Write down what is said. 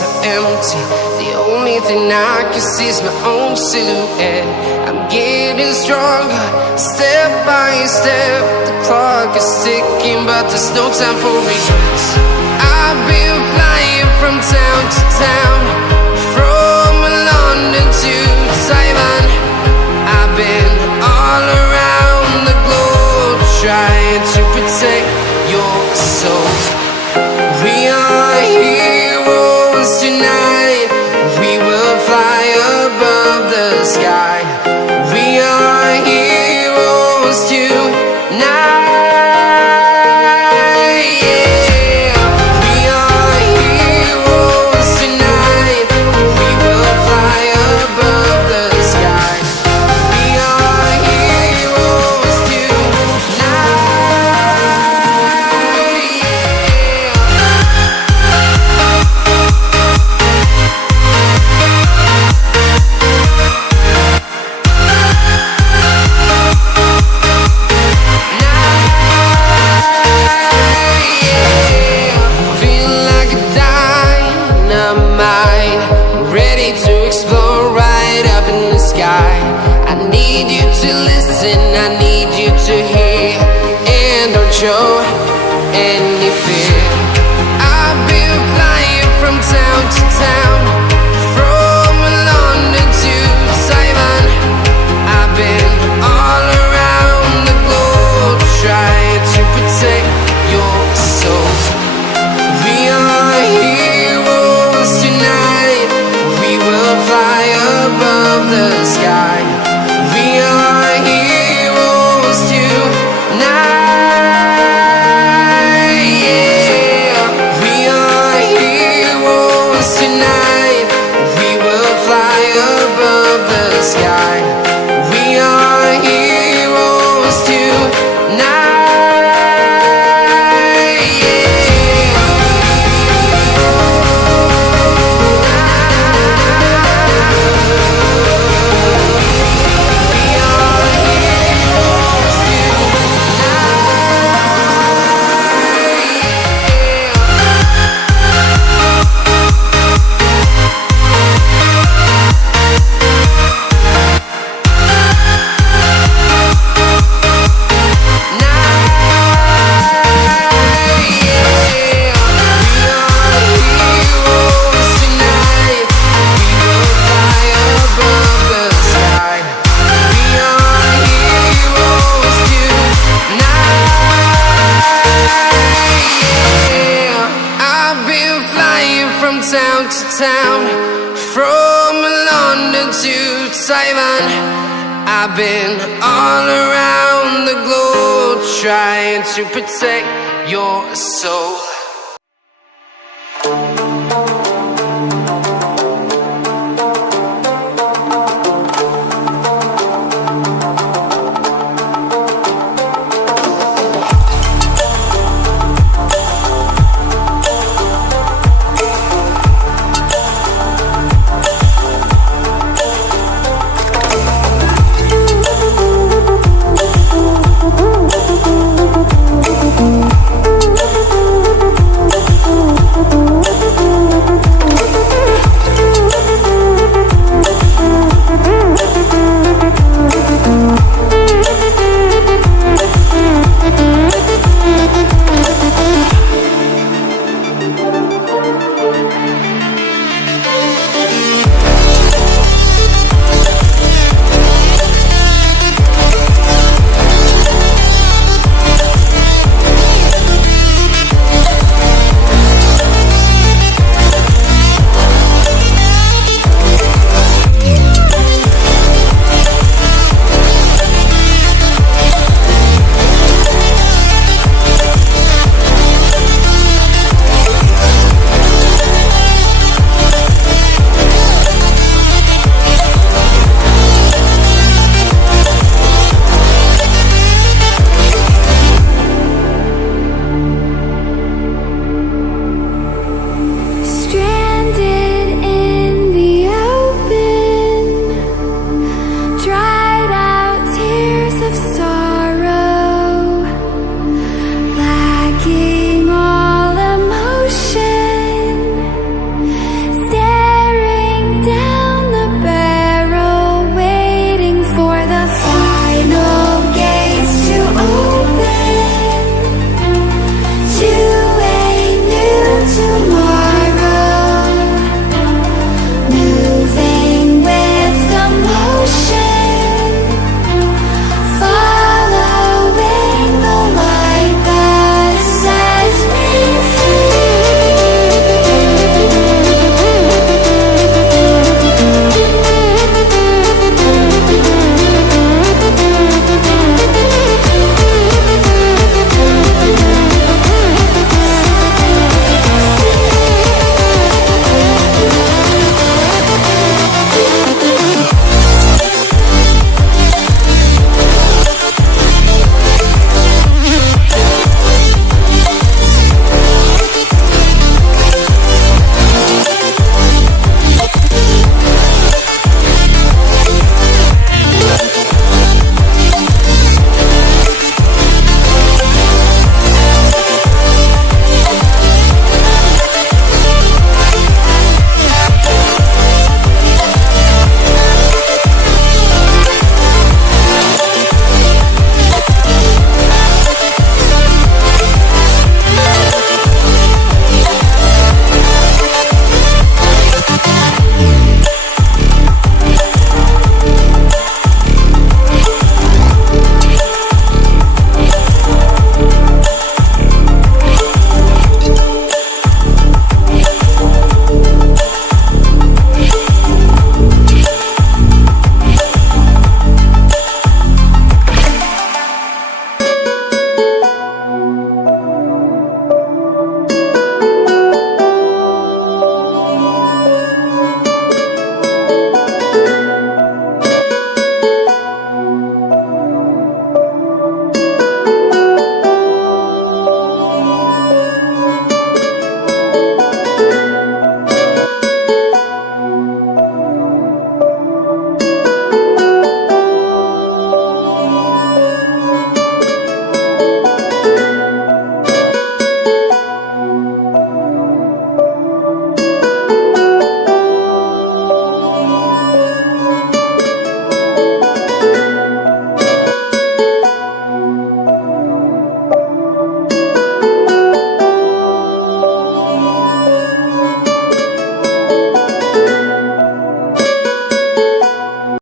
so empty. The only thing I can see is my own silhouette. I'm getting stronger, step by step. The clock is ticking, but there's no time for regrets. I've been flying from town to town, from London to Taiwan. I've been all around the globe, trying to protect your soul. We are heroes tonight. We will fly above the sky. We are heroes tonight. Yeah. We are heroes tonight. We will fly above the sky. We are heroes to explore right up in the sky. I need you to listen, I need you to hear, and don't show any fear. I've been flying from town to town, from London to Taiwan. I've been all around the globe, trying to protect your soul. We are heroes tonight. We will fly above the sky. We are heroes tonight. Yeah. We are heroes tonight. We will fly above the sky. We are heroes tonight. Town to town, from London to Taiwan. I've been all around the globe, trying to protect your soul.